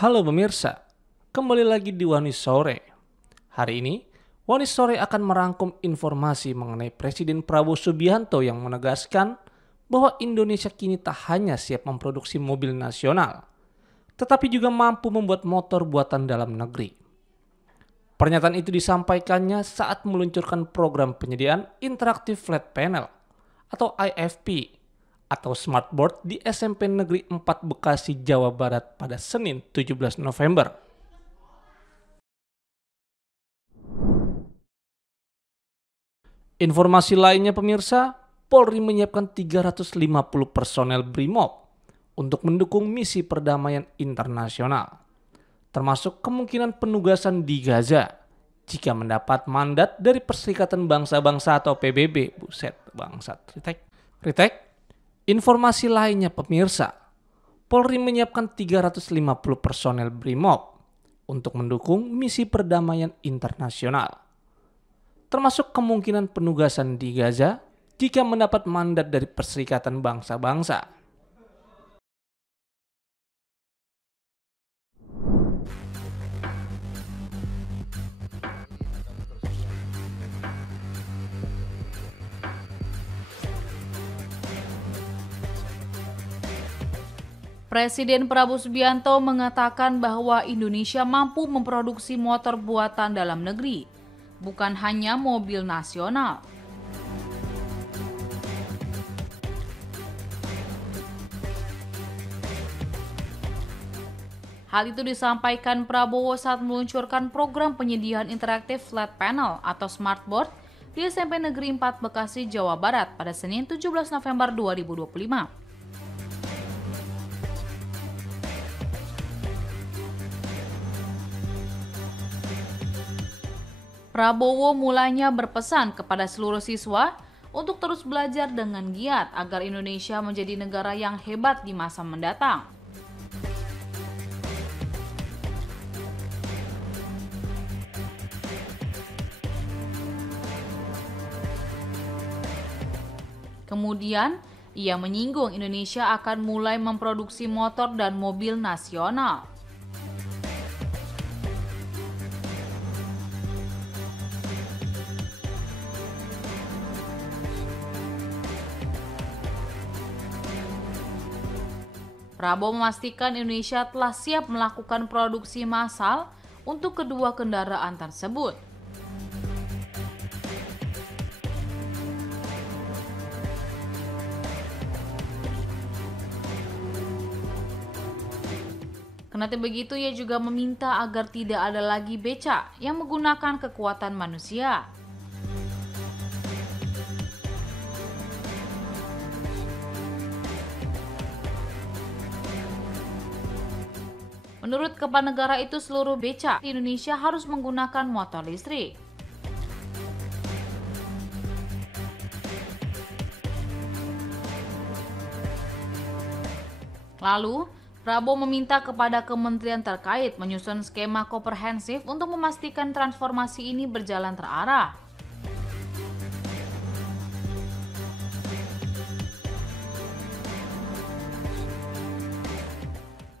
Halo pemirsa, kembali lagi di Wani Sore. Hari ini, Wani Sore akan merangkum informasi mengenai Presiden Prabowo Subianto yang menegaskan bahwa Indonesia kini tak hanya siap memproduksi mobil nasional, tetapi juga mampu membuat motor buatan dalam negeri. Pernyataan itu disampaikannya saat meluncurkan program penyediaan Interactive Flat Panel atau IFP atau Smartboard di SMP Negeri 4 Bekasi, Jawa Barat pada Senin 17 November. Informasi lainnya pemirsa, Polri menyiapkan 350 personel BRIMOB untuk mendukung misi perdamaian internasional, termasuk kemungkinan penugasan di Gaza jika mendapat mandat dari Perserikatan Bangsa-Bangsa atau PBB. Buset, bangsat. Ritek. Informasi lainnya pemirsa, Polri menyiapkan 350 personel BRIMOB untuk mendukung misi perdamaian internasional, termasuk kemungkinan penugasan di Gaza jika mendapat mandat dari Perserikatan Bangsa-Bangsa. Presiden Prabowo Subianto mengatakan bahwa Indonesia mampu memproduksi motor buatan dalam negeri, bukan hanya mobil nasional. Hal itu disampaikan Prabowo saat meluncurkan program penyediaan interaktif flat panel atau smartboard di SMP Negeri 4 Bekasi, Jawa Barat pada Senin 17 November 2025. Prabowo mulanya berpesan kepada seluruh siswa untuk terus belajar dengan giat agar Indonesia menjadi negara yang hebat di masa mendatang. Kemudian, ia menyinggung Indonesia akan mulai memproduksi motor dan mobil nasional. Prabowo memastikan Indonesia telah siap melakukan produksi massal untuk kedua kendaraan tersebut. Kendati begitu, ia juga meminta agar tidak ada lagi becak yang menggunakan kekuatan manusia. Menurut kepala negara itu, seluruh becak di Indonesia harus menggunakan motor listrik. Lalu, Prabowo meminta kepada kementerian terkait menyusun skema komprehensif untuk memastikan transformasi ini berjalan terarah.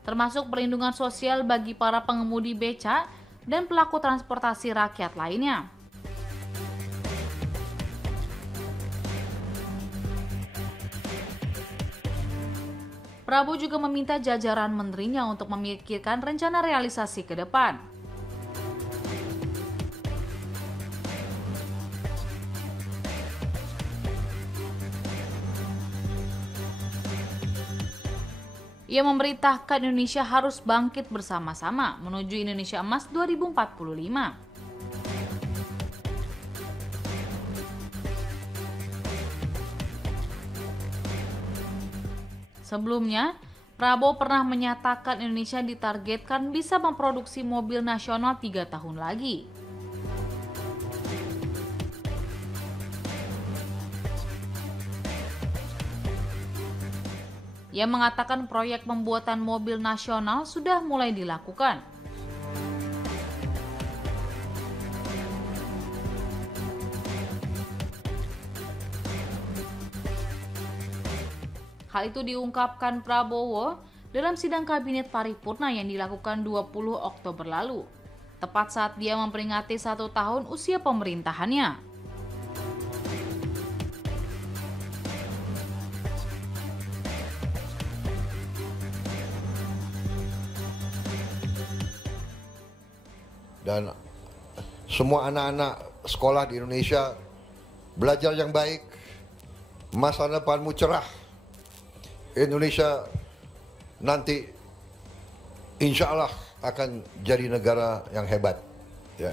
Termasuk perlindungan sosial bagi para pengemudi becak dan pelaku transportasi rakyat lainnya. Prabowo juga meminta jajaran menterinya untuk memikirkan rencana realisasi ke depan. Ia memerintahkan Indonesia harus bangkit bersama-sama menuju Indonesia Emas 2045. Sebelumnya, Prabowo pernah menyatakan Indonesia ditargetkan bisa memproduksi mobil nasional 3 tahun lagi. Ia mengatakan proyek pembuatan mobil nasional sudah mulai dilakukan. Hal itu diungkapkan Prabowo dalam sidang kabinet paripurna yang dilakukan 20 Oktober lalu, tepat saat dia memperingati 1 tahun usia pemerintahannya. Dan semua anak-anak sekolah di Indonesia belajar yang baik, masa depanmu cerah. Indonesia nanti insya Allah akan jadi negara yang hebat. Ya.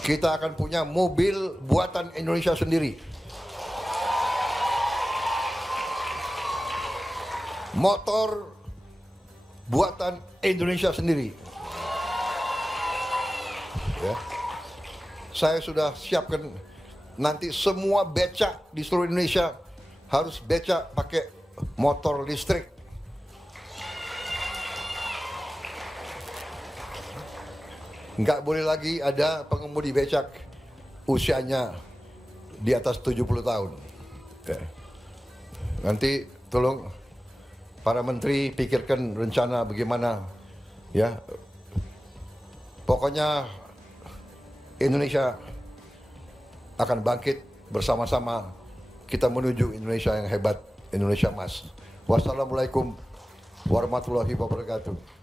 Kita akan punya mobil buatan Indonesia sendiri, motor buatan Indonesia sendiri. Ya. Saya sudah siapkan nanti semua becak di seluruh Indonesia harus becak pakai motor listrik. Nggak boleh lagi ada pengemudi becak usianya di atas 70 tahun. Ya. Nanti tolong para menteri pikirkan rencana bagaimana, ya. Pokoknya Indonesia akan bangkit bersama-sama, kita menuju Indonesia yang hebat, Indonesia emas. Wassalamualaikum warahmatullahi wabarakatuh.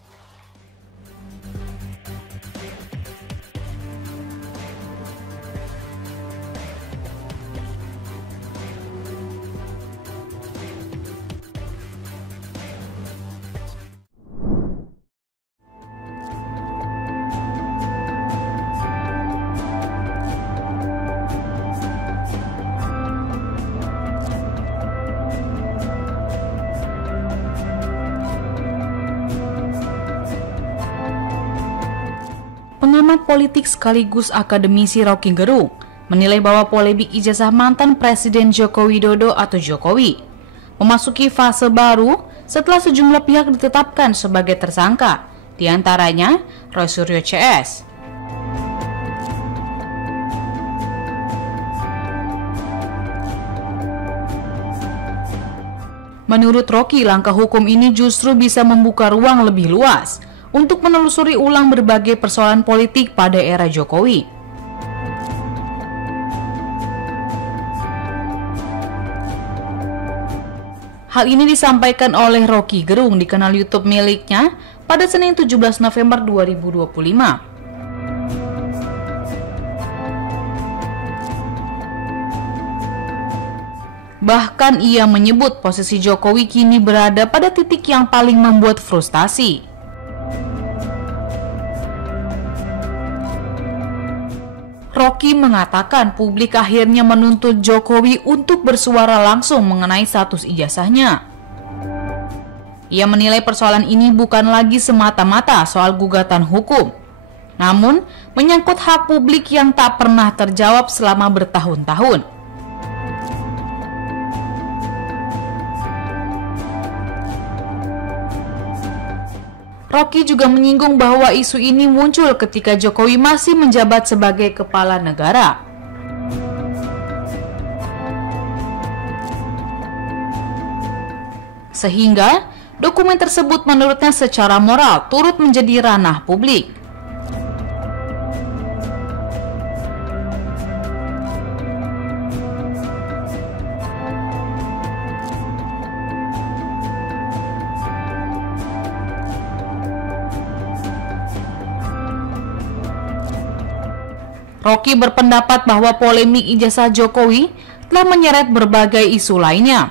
Pengamat politik sekaligus akademisi Rocky Gerung menilai bahwa polemik ijazah mantan Presiden Joko Widodo atau Jokowi memasuki fase baru setelah sejumlah pihak ditetapkan sebagai tersangka, diantaranya Roy Suryo CS. Menurut Rocky, langkah hukum ini justru bisa membuka ruang lebih luas untuk menelusuri ulang berbagai persoalan politik pada era Jokowi. Hal ini disampaikan oleh Rocky Gerung di kanal YouTube miliknya pada Senin 17 November 2025. Bahkan ia menyebut posisi Jokowi kini berada pada titik yang paling membuat frustasi. Rocky mengatakan publik akhirnya menuntut Jokowi untuk bersuara langsung mengenai status ijazahnya. Ia menilai persoalan ini bukan lagi semata-mata soal gugatan hukum, namun menyangkut hak publik yang tak pernah terjawab selama bertahun-tahun. Rocky juga menyinggung bahwa isu ini muncul ketika Jokowi masih menjabat sebagai kepala negara. Sehingga dokumen tersebut menurutnya secara moral turut menjadi ranah publik. Rocky berpendapat bahwa polemik ijazah Jokowi telah menyeret berbagai isu lainnya,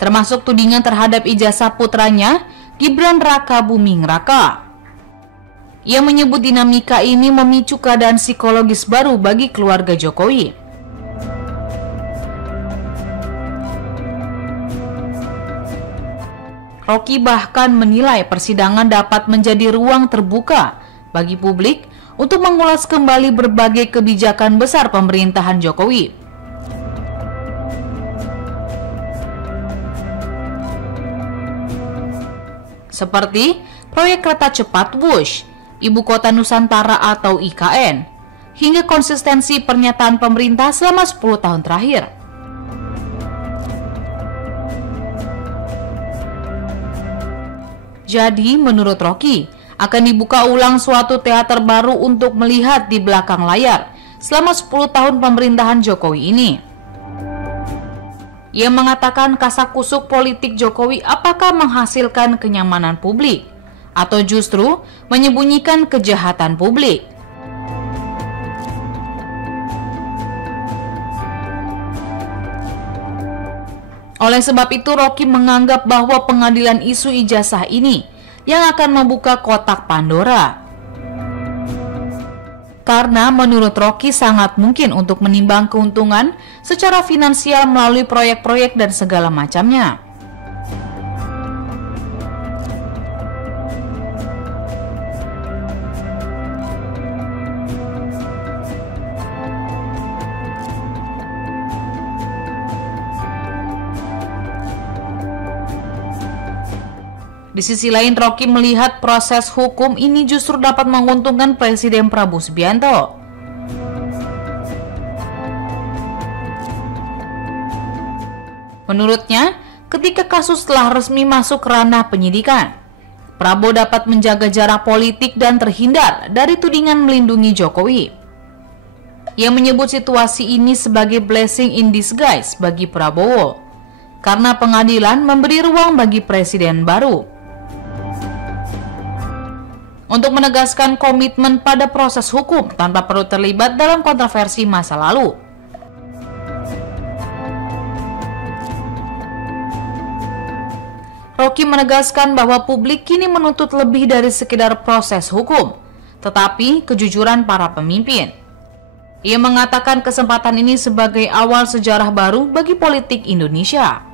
termasuk tudingan terhadap ijazah putranya, Gibran Raka Buming Raka. Ia menyebut dinamika ini memicu keadaan psikologis baru bagi keluarga Jokowi. Rocky bahkan menilai persidangan dapat menjadi ruang terbuka bagi publik untuk mengulas kembali berbagai kebijakan besar pemerintahan Jokowi. Seperti proyek kereta cepat Wush, Ibu Kota Nusantara atau IKN, hingga konsistensi pernyataan pemerintah selama 10 tahun terakhir. Jadi, menurut Rocky, akan dibuka ulang suatu teater baru untuk melihat di belakang layar selama 10 tahun pemerintahan Jokowi ini. Ia mengatakan kasakusuk politik Jokowi apakah menghasilkan kenyamanan publik atau justru menyembunyikan kejahatan publik. Oleh sebab itu, Rocky menganggap bahwa pengadilan isu ijazah ini yang akan membuka kotak Pandora. Karena menurut Rocky sangat mungkin untuk menimbang keuntungan secara finansial melalui proyek-proyek dan segala macamnya. Di sisi lain, Rocky melihat proses hukum ini justru dapat menguntungkan Presiden Prabowo Subianto. Menurutnya, ketika kasus telah resmi masuk ranah penyidikan, Prabowo dapat menjaga jarak politik dan terhindar dari tudingan melindungi Jokowi. Ia menyebut situasi ini sebagai blessing in disguise bagi Prabowo, karena pengadilan memberi ruang bagi presiden baru untuk menegaskan komitmen pada proses hukum tanpa perlu terlibat dalam kontroversi masa lalu. Rocky menegaskan bahwa publik kini menuntut lebih dari sekedar proses hukum, tetapi kejujuran para pemimpin. Ia mengatakan kesempatan ini sebagai awal sejarah baru bagi politik Indonesia.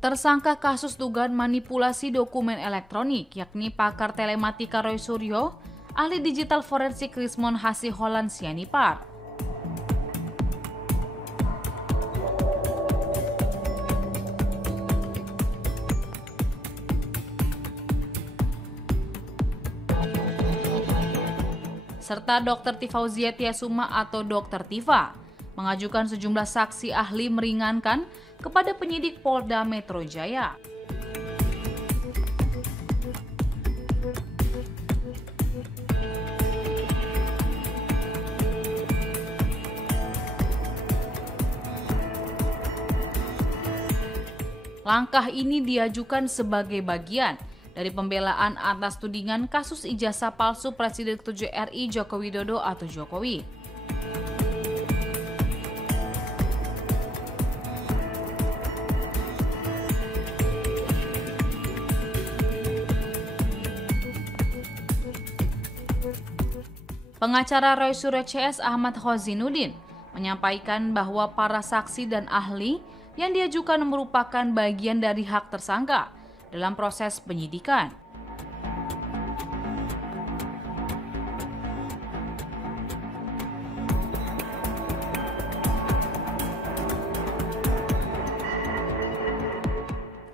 Tersangka kasus dugaan manipulasi dokumen elektronik, yakni pakar telematika Roy Suryo, ahli digital forensik Rismon Hasiholan Sianipar. Serta Dr. Tifauzia Tiasuma atau Dr. Tifa, mengajukan sejumlah saksi ahli meringankan kepada penyidik Polda Metro Jaya. Langkah ini diajukan sebagai bagian dari pembelaan atas tudingan kasus ijazah palsu Presiden ke-7 RI Joko Widodo atau Jokowi. Pengacara Roy Suryo CS Ahmad Khozinuddin menyampaikan bahwa para saksi dan ahli yang diajukan merupakan bagian dari hak tersangka dalam proses penyidikan.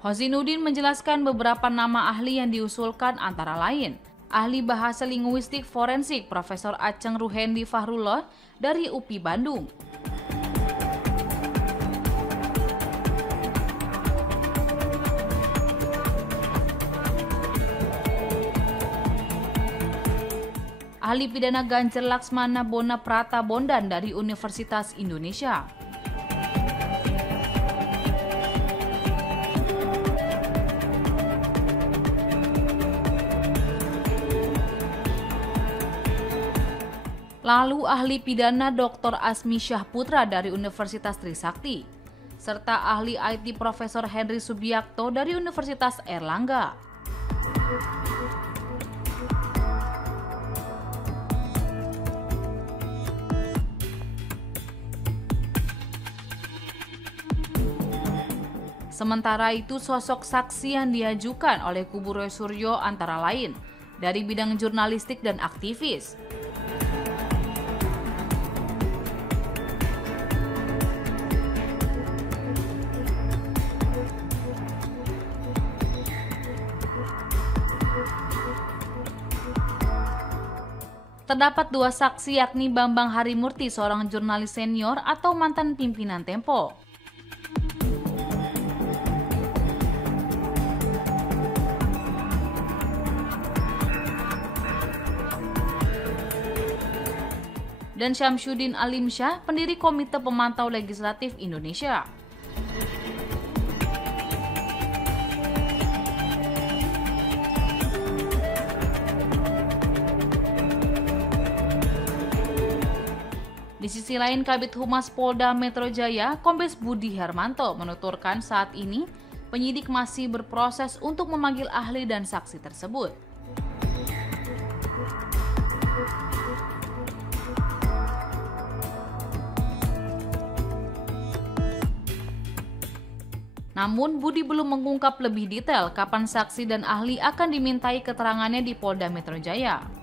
Khozinuddin menjelaskan beberapa nama ahli yang diusulkan antara lain ahli bahasa linguistik forensik Profesor Aceng Ruhendi Fahrullah dari UPI Bandung, ahli pidana Ganjar Laksmana Bona Prata Bondan dari Universitas Indonesia, lalu ahli pidana Dr. Asmi Syahputra dari Universitas Trisakti, serta ahli IT Profesor Henry Subiakto dari Universitas Erlangga. Sementara itu, sosok saksi yang diajukan oleh kubu Roy Suryo antara lain dari bidang jurnalistik dan aktivis, Terdapat 2 saksi yakni Bambang Harimurti, seorang jurnalis senior atau mantan pimpinan Tempo. Dan Syamsuddin Alimsyah, pendiri Komite Pemantau Legislatif Indonesia. Di sisi lain, Kabid Humas Polda Metro Jaya, Kombes Budi Hermanto, menuturkan saat ini penyidik masih berproses untuk memanggil ahli dan saksi tersebut. Namun, Budi belum mengungkap lebih detail kapan saksi dan ahli akan dimintai keterangannya di Polda Metro Jaya.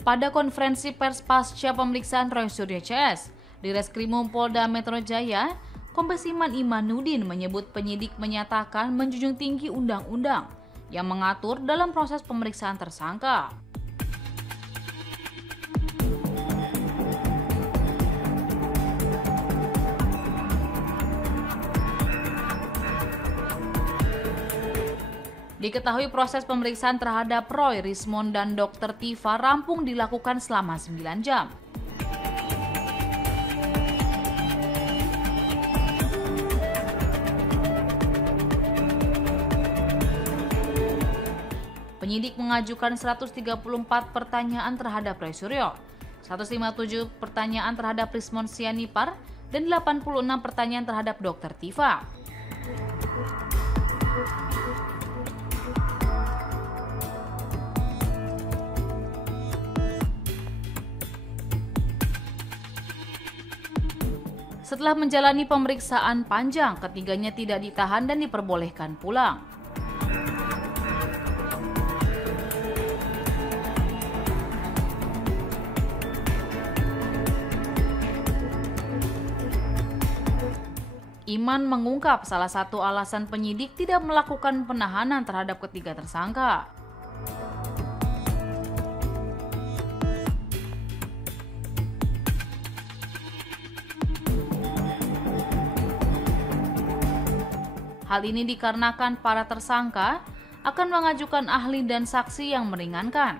Pada konferensi pers pasca pemeriksaan Roy Suryo CS di Reskrimum Polda Metro Jaya, Kombes Iman Imanuddin menyebut penyidik menyatakan menjunjung tinggi undang-undang yang mengatur dalam proses pemeriksaan tersangka. Diketahui proses pemeriksaan terhadap Roy, Rismond, dan Dr. Tifa rampung dilakukan selama 9 jam. Penyidik mengajukan 134 pertanyaan terhadap Roy Suryo, 157 pertanyaan terhadap Rismond Sianipar, dan 86 pertanyaan terhadap Dr. Tifa. Setelah menjalani pemeriksaan panjang, ketiganya tidak ditahan dan diperbolehkan pulang. Iman mengungkap salah satu alasan penyidik tidak melakukan penahanan terhadap ketiga tersangka. Hal ini dikarenakan para tersangka akan mengajukan ahli dan saksi yang meringankan.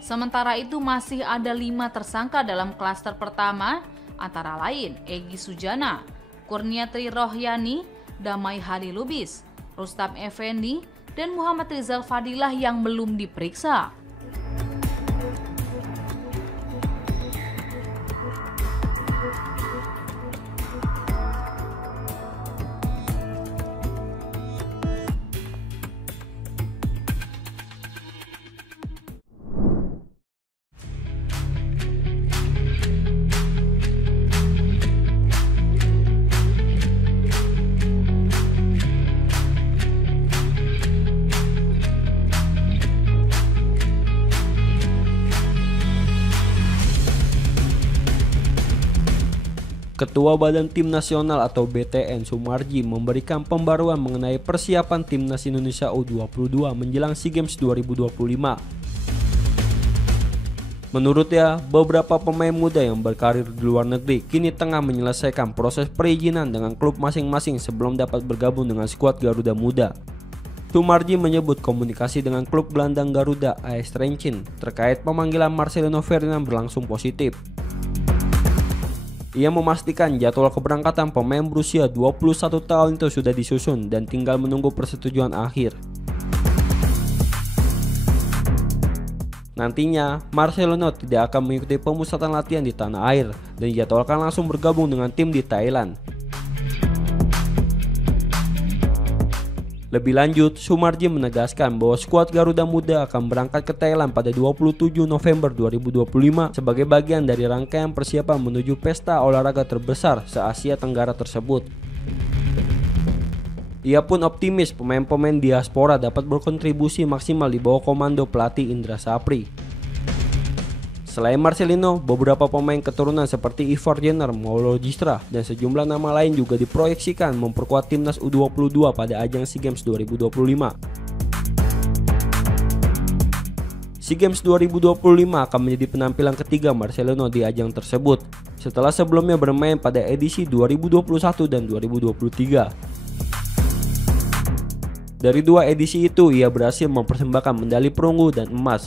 Sementara itu masih ada 5 tersangka dalam klaster pertama, antara lain Egy Sujana, Kurniatri Rohyani, Damai Hadi Lubis, Rustam Effendi, dan Muhammad Rizal Fadilah yang belum diperiksa. Ketua Badan Tim Nasional atau BTN Sumarji memberikan pembaruan mengenai persiapan Timnas Indonesia U22 menjelang SEA Games 2025. Menurutnya, beberapa pemain muda yang berkarir di luar negeri kini tengah menyelesaikan proses perizinan dengan klub masing-masing sebelum dapat bergabung dengan skuad Garuda Muda. Sumarji menyebut komunikasi dengan klub gelandang Garuda AS Trencin terkait pemanggilan Marcelino Ferdinand berlangsung positif. Ia memastikan jadwal keberangkatan pemain berusia 21 tahun itu sudah disusun dan tinggal menunggu persetujuan akhir. Nantinya, Marcelino tidak akan mengikuti pemusatan latihan di tanah air dan dijadwalkan langsung bergabung dengan tim di Thailand. Lebih lanjut, Sumarji menegaskan bahwa skuad Garuda Muda akan berangkat ke Thailand pada 27 November 2025 sebagai bagian dari rangkaian persiapan menuju pesta olahraga terbesar se-Asia Tenggara tersebut. Ia pun optimis pemain-pemain diaspora dapat berkontribusi maksimal di bawah komando pelatih Indra Sapri. Selain Marcelino, beberapa pemain keturunan seperti Ivar Jenner, Mauro Gistra, dan sejumlah nama lain juga diproyeksikan memperkuat timnas U22 pada ajang SEA Games 2025. SEA Games 2025 akan menjadi penampilan ketiga Marcelino di ajang tersebut, setelah sebelumnya bermain pada edisi 2021 dan 2023. Dari dua edisi itu, ia berhasil mempersembahkan medali perunggu dan emas.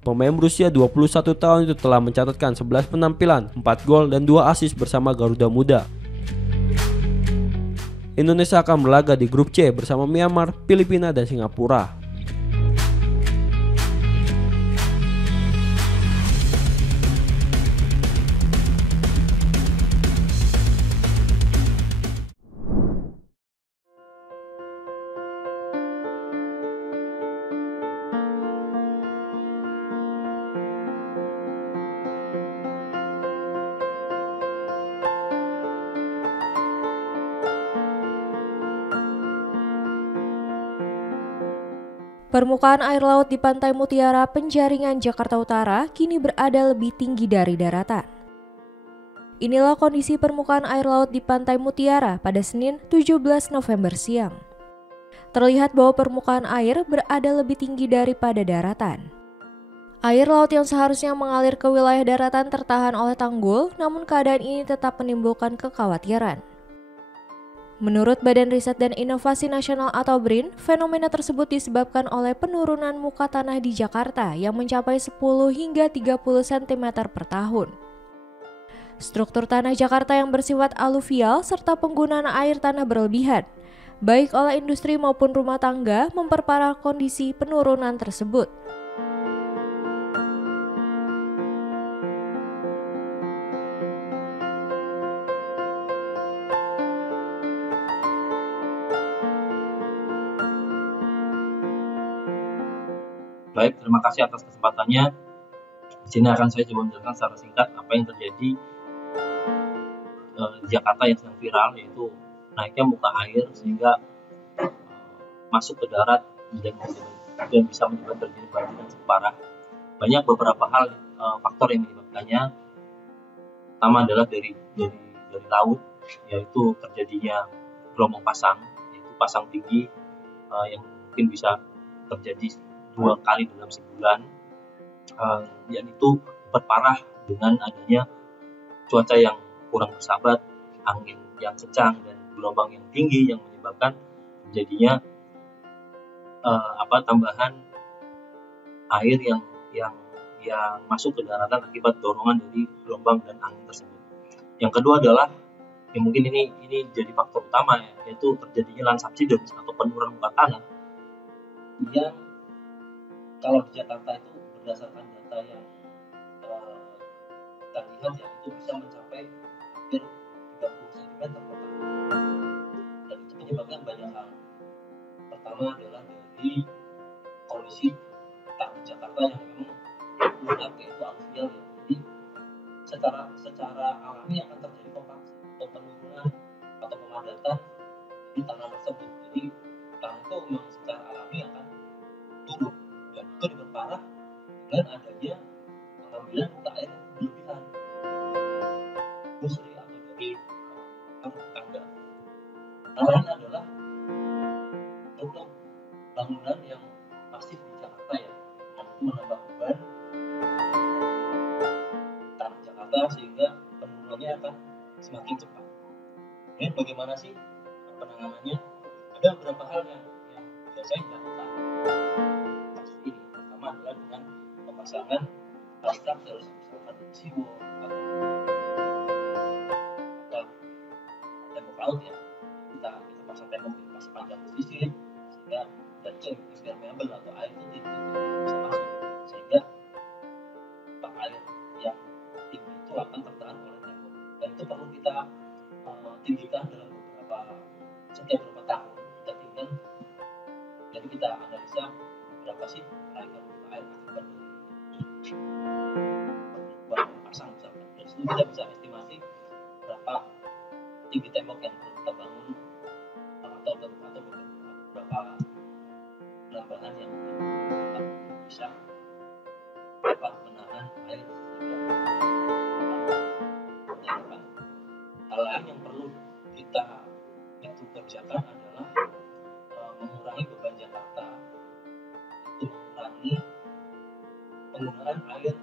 Pemain berusia 21 tahun itu telah mencatatkan 11 penampilan, 4 gol, dan 2 assist bersama Garuda Muda. Indonesia akan berlaga di grup C bersama Myanmar, Filipina, dan Singapura. Permukaan air laut di Pantai Mutiara, Penjaringan, Jakarta Utara kini berada lebih tinggi dari daratan. Inilah kondisi permukaan air laut di Pantai Mutiara pada Senin 17 November siang. Terlihat bahwa permukaan air berada lebih tinggi daripada daratan. Air laut yang seharusnya mengalir ke wilayah daratan tertahan oleh tanggul, namun keadaan ini tetap menimbulkan kekhawatiran. Menurut Badan Riset dan Inovasi Nasional atau BRIN, fenomena tersebut disebabkan oleh penurunan muka tanah di Jakarta yang mencapai 10 hingga 30 cm per tahun. Struktur tanah Jakarta yang bersifat aluvial serta penggunaan air tanah berlebihan, baik oleh industri maupun rumah tangga, memperparah kondisi penurunan tersebut. Baik, terima kasih atas kesempatannya. Di sini akan saya coba menjelaskan secara singkat apa yang terjadi di Jakarta yang sedang viral, yaitu naiknya muka air sehingga masuk ke darat dan bisa menyebabkan terjadi banjir yang cukup parah. Banyak beberapa hal faktor yang menyebabkannya. Pertama adalah dari laut, yaitu terjadinya gelombang pasang, yaitu pasang tinggi yang mungkin bisa terjadi 2 kali dalam sebulan, dan itu berparah dengan adanya cuaca yang kurang bersahabat, angin yang kencang dan gelombang yang tinggi yang menyebabkan terjadinya tambahan air yang masuk ke daratan akibat dorongan dari gelombang dan angin tersebut. Yang kedua adalah yang mungkin ini jadi faktor utama, yaitu terjadinya land subsidence atau penurunan muka tanah yang kalau di Jakarta itu berdasarkan data yang kita lihat itu bisa mencapai hampir 30 cm per tahun. Dan itu menyebabkan banyak hal. Pertama adalah dari kondisi tanah Jakarta yang memang lunaknya itu aluvial, ya. Jadi secara alami akan terjadi kompaksi atau penurunan atau pemadatan di tanah tersebut. Jadi tanah itu memang secara alami akan turun. Dan itu diperparah dengan adanya pengambilan muka air yang berlebihan industri atau dari rumah tangga. Hal lain adalah untuk bangunan yang masif di Jakarta, ya, yang itu menambah beban tanah Jakarta sehingga penurunannya akan semakin cepat. Kemudian bagaimana sih penanganannya? Ada beberapa hal yang biasanya dilakukan adalah dengan pemasangan structures, misalkan seawall atau tembok laut, ya. Kita pasang tembok di sepanjang pesisir sehingga dan impermeable atau air itu tidak bisa masuk, sehingga air yang tinggi itu akan tertahan oleh tembok. Dan itu perlu kita tinggikan dalam setiap beberapa tahun kita tinggikan. Jadi kita analisa berapa sih kenaikan air akibat dari pasang misalkan. Dari situ kita bisa estimasi berapa tinggi tembok yang perlu kita bangun atau beberapa penambangan yang bisa menahan air juga. Hal lain yang perlu kita kerjakan adalah mengurangi beban Jakarta, itu mengurangi penggunaan air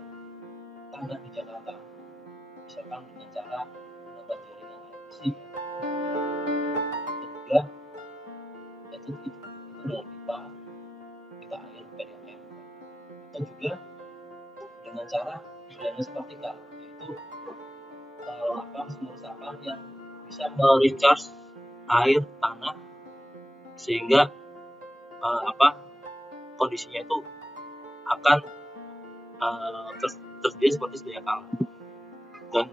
tanah di Jakarta, misalkan dengan cara menambah jaringan air bersih. Ketiga, itu dengan pipa air PDAM, atau juga dengan cara drainase vertikal, yaitu sumur resapan yang bisa merecharge air tanah sehingga kondisinya itu akan tersedia seperti sedia kala. Dan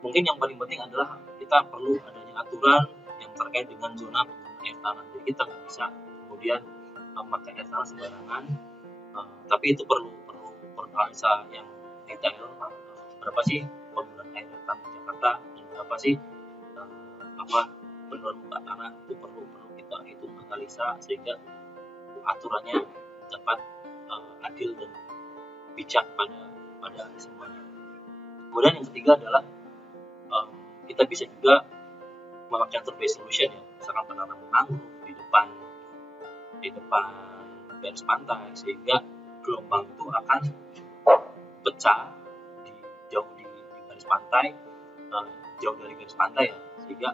mungkin yang paling penting adalah kita perlu adanya aturan yang terkait dengan zona penggunaan air tanah. Jadi kita nggak bisa kemudian memakai air tanah sembarangan, tapi itu perlu analisa yang detail, berapa sih penggunaan air tanah di Jakarta dan berapa sih penurunan muka tanah, itu perlu kita hitung analisa sehingga aturannya dapat adil dan bijak pada semuanya. Kemudian yang ketiga adalah kita bisa juga melakukan survey solution, ya, misalkan penanaman mangrove di depan garis pantai, sehingga gelombang itu akan pecah jauh di garis pantai, jauh dari garis pantai, ya, sehingga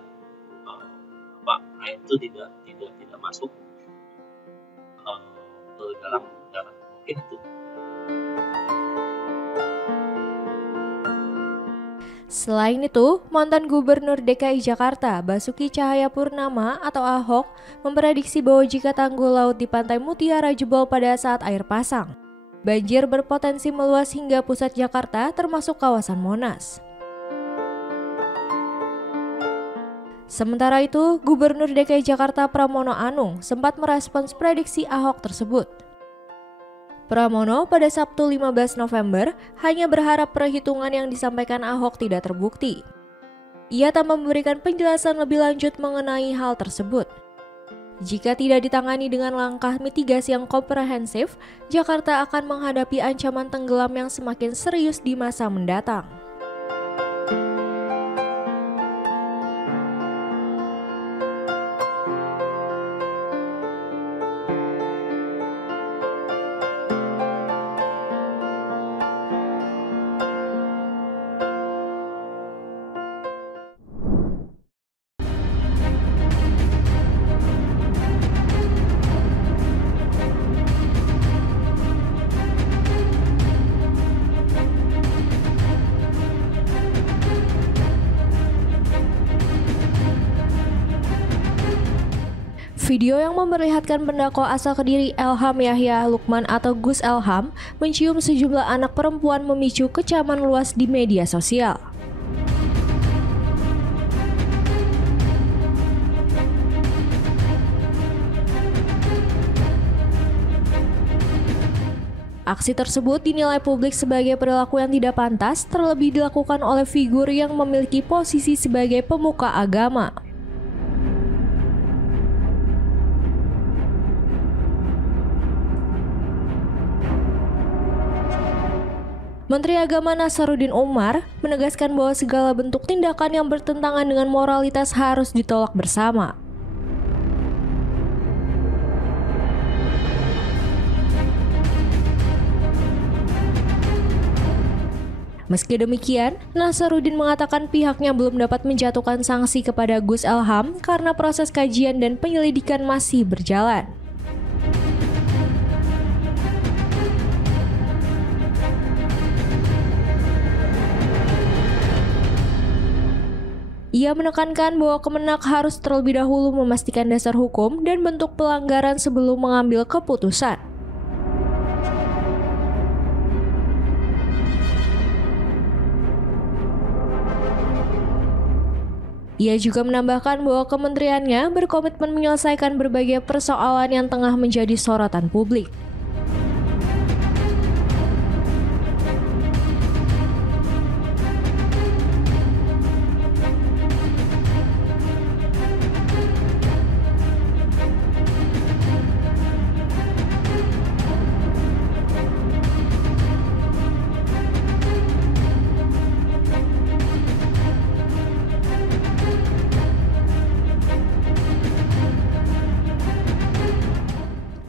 air itu tidak masuk ke dalam darat. Mungkin itu. Selain itu, mantan Gubernur DKI Jakarta Basuki Cahayapurnama atau Ahok memprediksi bahwa jika tanggul laut di Pantai Mutiara jebol pada saat air pasang, banjir berpotensi meluas hingga pusat Jakarta termasuk kawasan Monas. Sementara itu, Gubernur DKI Jakarta Pramono Anung sempat merespons prediksi Ahok tersebut. Pramono pada Sabtu 15 November hanya berharap perhitungan yang disampaikan Ahok tidak terbukti. Ia tak memberikan penjelasan lebih lanjut mengenai hal tersebut. Jika tidak ditangani dengan langkah mitigasi yang komprehensif, Jakarta akan menghadapi ancaman tenggelam yang semakin serius di masa mendatang. Video yang memperlihatkan pendakwa asal Kediri Elham Yahya Lukman atau Gus Elham mencium sejumlah anak perempuan memicu kecaman luas di media sosial. Aksi tersebut dinilai publik sebagai perilaku yang tidak pantas, terlebih dilakukan oleh figur yang memiliki posisi sebagai pemuka agama. Menteri Agama Nasaruddin Umar menegaskan bahwa segala bentuk tindakan yang bertentangan dengan moralitas harus ditolak bersama. Meski demikian, Nasaruddin mengatakan pihaknya belum dapat menjatuhkan sanksi kepada Gus Elham karena proses kajian dan penyelidikan masih berjalan. Ia menekankan bahwa Kemenak harus terlebih dahulu memastikan dasar hukum dan bentuk pelanggaran sebelum mengambil keputusan. Ia juga menambahkan bahwa kementeriannya berkomitmen menyelesaikan berbagai persoalan yang tengah menjadi sorotan publik.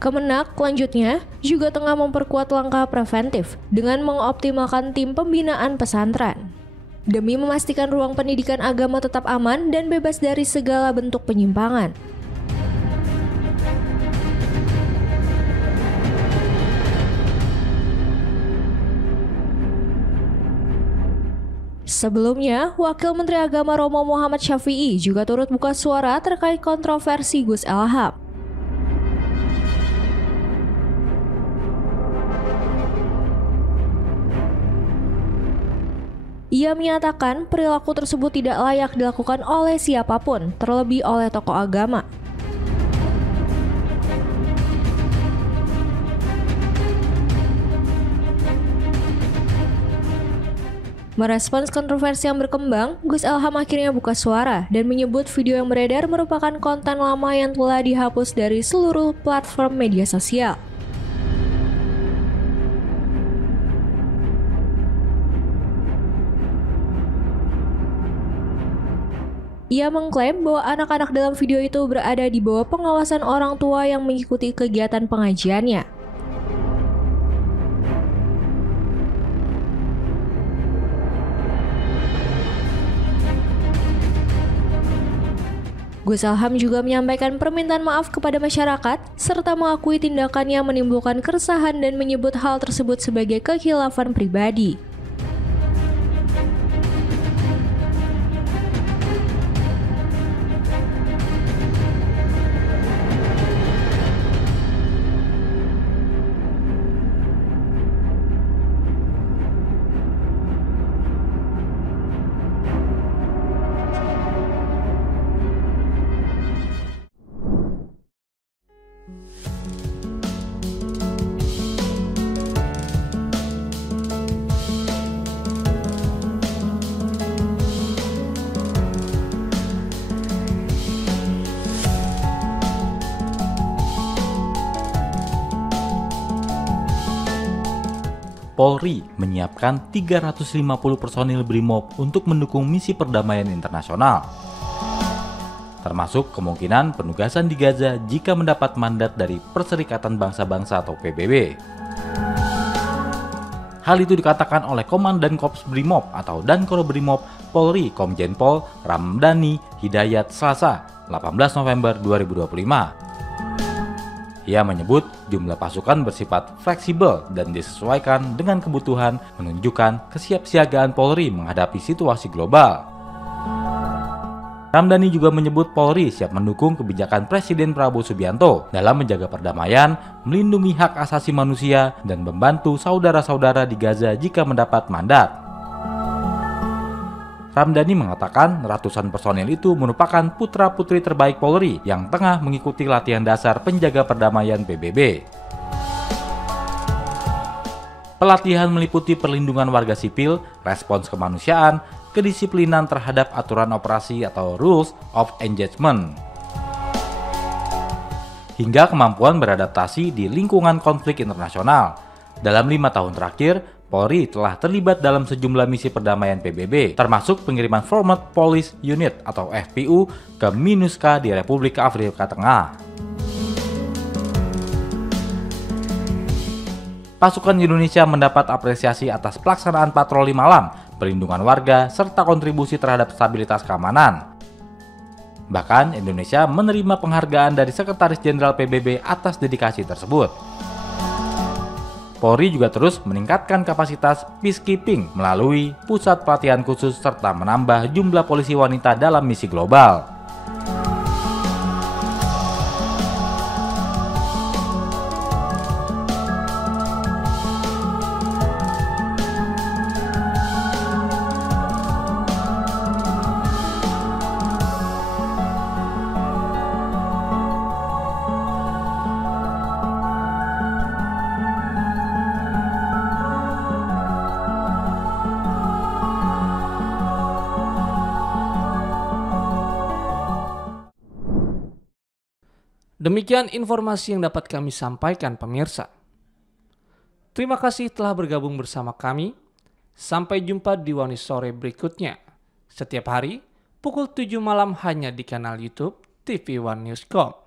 Kemenak selanjutnya juga tengah memperkuat langkah preventif dengan mengoptimalkan tim pembinaan pesantren demi memastikan ruang pendidikan agama tetap aman dan bebas dari segala bentuk penyimpangan. Sebelumnya, Wakil Menteri Agama Romo Muhammad Syafi'i juga turut buka suara terkait kontroversi Gus Elham. Ia menyatakan perilaku tersebut tidak layak dilakukan oleh siapapun, terlebih oleh tokoh agama. Merespons kontroversi yang berkembang, Gus Elham akhirnya buka suara dan menyebut video yang beredar merupakan konten lama yang telah dihapus dari seluruh platform media sosial. Ia mengklaim bahwa anak-anak dalam video itu berada di bawah pengawasan orang tua yang mengikuti kegiatan pengajiannya. Gus Elham juga menyampaikan permintaan maaf kepada masyarakat serta mengakui tindakannya menimbulkan keresahan dan menyebut hal tersebut sebagai kekhilafan pribadi. Polri menyiapkan 350 personil BRIMOB untuk mendukung misi perdamaian internasional, termasuk kemungkinan penugasan di Gaza jika mendapat mandat dari Perserikatan Bangsa-Bangsa atau PBB. Hal itu dikatakan oleh Komandan Korps BRIMOB atau Dankor BRIMOB Polri Komjen Pol Ramdhani Hidayat Selasa, 18 November 2025. Ia menyebut jumlah pasukan bersifat fleksibel dan disesuaikan dengan kebutuhan, menunjukkan kesiapsiagaan Polri menghadapi situasi global. Ramdhani juga menyebut Polri siap mendukung kebijakan Presiden Prabowo Subianto dalam menjaga perdamaian, melindungi hak asasi manusia, dan membantu saudara-saudara di Gaza jika mendapat mandat. Ramdhani mengatakan ratusan personel itu merupakan putra-putri terbaik Polri yang tengah mengikuti latihan dasar penjaga perdamaian PBB. Pelatihan meliputi perlindungan warga sipil, respons kemanusiaan, kedisiplinan terhadap aturan operasi atau Rules of Engagement, hingga kemampuan beradaptasi di lingkungan konflik internasional. Dalam 5 tahun terakhir, Polri telah terlibat dalam sejumlah misi perdamaian PBB, termasuk pengiriman Forward Police Unit atau FPU ke MINUSCA di Republik Afrika Tengah. Pasukan Indonesia mendapat apresiasi atas pelaksanaan patroli malam, perlindungan warga, serta kontribusi terhadap stabilitas keamanan. Bahkan Indonesia menerima penghargaan dari Sekretaris Jenderal PBB atas dedikasi tersebut. Polri juga terus meningkatkan kapasitas peacekeeping melalui pusat pelatihan khusus serta menambah jumlah polisi wanita dalam misi global. Demikian informasi yang dapat kami sampaikan pemirsa. Terima kasih telah bergabung bersama kami. Sampai jumpa di Wani Sore berikutnya. Setiap hari pukul 7 malam hanya di kanal YouTube TV One Newscom.